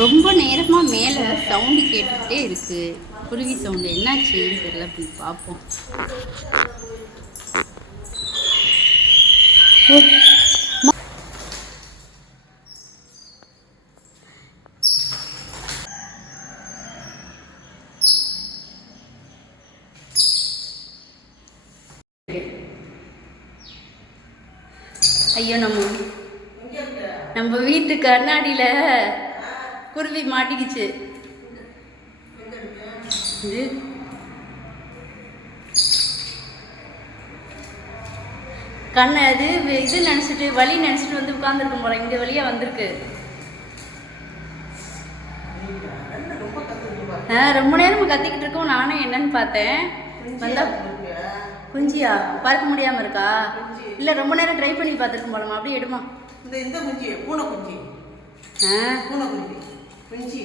ரொம்ப நேரமாக மேலே சவுண்டு கேட்டுகிட்டே இருக்குது. குருவி சவுண்டு என்னாச்சுன்னு தெரியல. போய் பார்ப்போம். ஐயோ, நம்ம வீட்டு கண்ணாடியில் குருவி மாட்டிக்கிச்சு. கண்ணை அது இது நினச்சிட்டு வலி நினச்சிட்டு வந்து உட்காந்துருக்கும் போல. இங்கே வழியாக வந்திருக்கு. ரொம்ப நேரம் கத்திக்கிட்டு இருக்கோம். நானும் என்னன்னு பார்த்தேன். வந்தா குஞ்சியா பறக்க முடியாமல் இருக்கா? இல்லை, ரொம்ப நேரம் ட்ரை பண்ணி பார்த்துருக்கும் போலமா. அப்படியே எடுமா. இந்த குஞ்சி பூனை குஞ்சி. பூனை குஞ்சி குஞ்சி.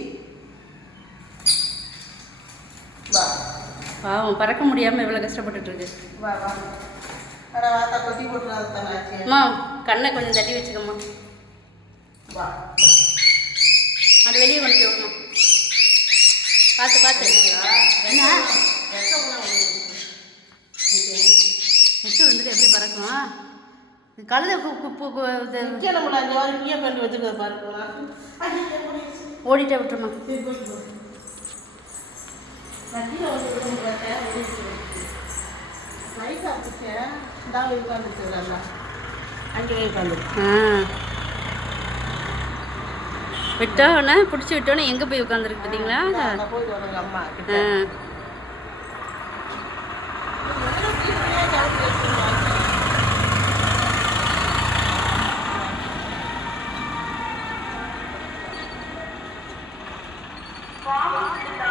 பாவம், பறக்க முடியாமல் எவ்வளோ கஷ்டப்பட்டுட்டு இருக்கு. வா வா. அம்மா, கண்ணை கொஞ்சம் தட்டி வச்சுக்கம்மா. வா, அது வெளியே கொண்டு போய்மா. பார்த்து பார்த்து. என்ன நெட்டு வந்துட்டு எப்படி பறக்கும்? கழுத ஓடிட்டே விட்டுருமா. விட்டோன்னே பிடிச்சி விட்டோன்னே எங்கே போய் உட்காந்துருக்கு பார்த்தீங்களா?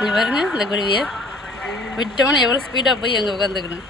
நீ பாருங்க, இந்த குருவியை விட்டோன்னு எவ்வளோ ஸ்பீடாக போய் அங்கே உட்காந்துக்கணும்.